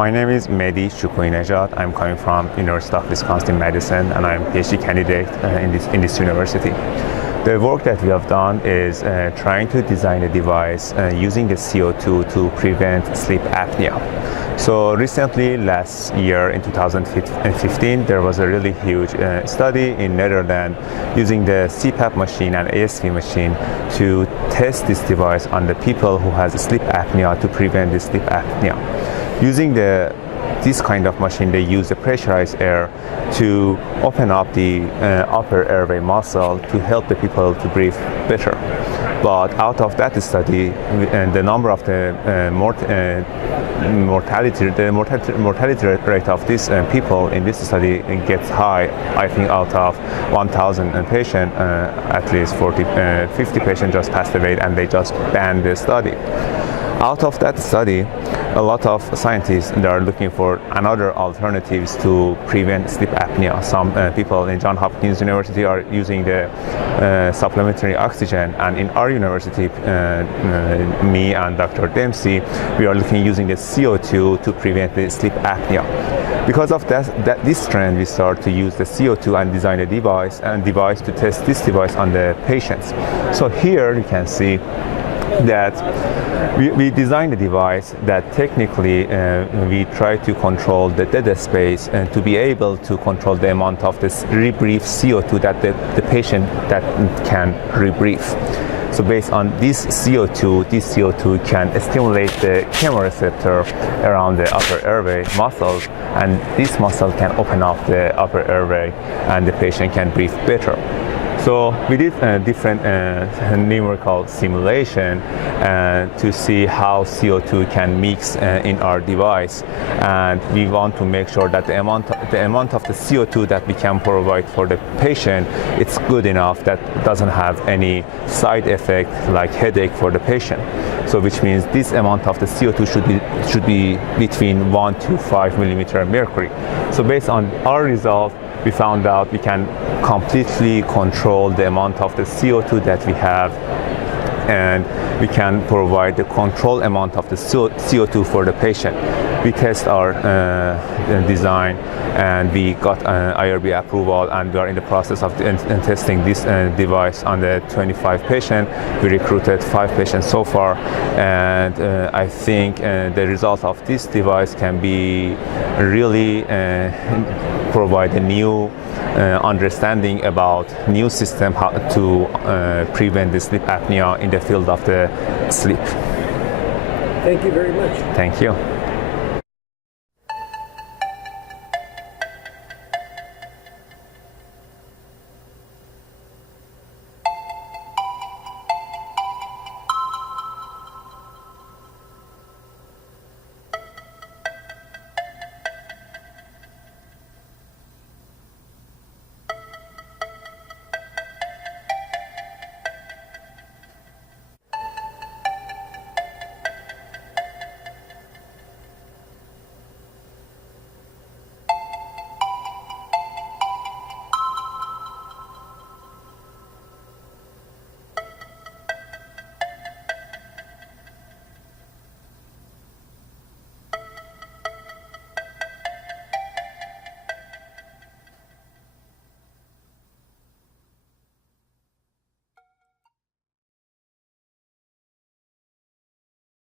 My name is Mehdi Shokoueinejad. I'm coming from University of Wisconsin-Madison, and I'm a PhD candidate in this university. The work that we have done is trying to design a device using the CO2 to prevent sleep apnea. So recently, last year in 2015, there was a really huge study in Netherlands using the CPAP machine and ASV machine to test this device on the people who has sleep apnea to prevent the sleep apnea. Using this kind of machine, they use the pressurized air to open up the upper airway muscle to help the people to breathe better. But out of that study, the number of the mortality rate of these people in this study gets high. I think out of 1,000 patients, at least 50 patients just passed away, and they just banned the study. Out of that study, a lot of scientists are looking for another alternatives to prevent sleep apnea. Some people in Johns Hopkins University are using the supplementary oxygen, and in our university, me and Dr. Dempsey, we are looking using the CO2 to prevent the sleep apnea. Because of this trend, we start to use the CO2 and design a device to test this device on the patients. So here you can see that we designed a device that technically we try to control the dead space and to be able to control the amount of this rebreathe CO2 that the patient that can rebreathe. So based on this CO2 can stimulate the chemoreceptor around the upper airway muscles, and this muscle can open up the upper airway and the patient can breathe better. So we did different numerical simulation to see how CO2 can mix in our device, and we want to make sure that the amount of the CO2 that we can provide for the patient, it's good enough that doesn't have any side effect like headache for the patient. So which means this amount of the CO2 should be between 1 to 5 millimeter mercury. So based on our result, we found out we can completely control the amount of the CO2 that we have, and we can provide the control amount of the CO2 for the patient. We test our design, and we got IRB approval, and we are in the process of testing this device on the 25 patients. We recruited 5 patients so far, and I think the result of this device can be really provide a new understanding about new system how to prevent the sleep apnea in the field of the sleep. Thank you very much. Thank you.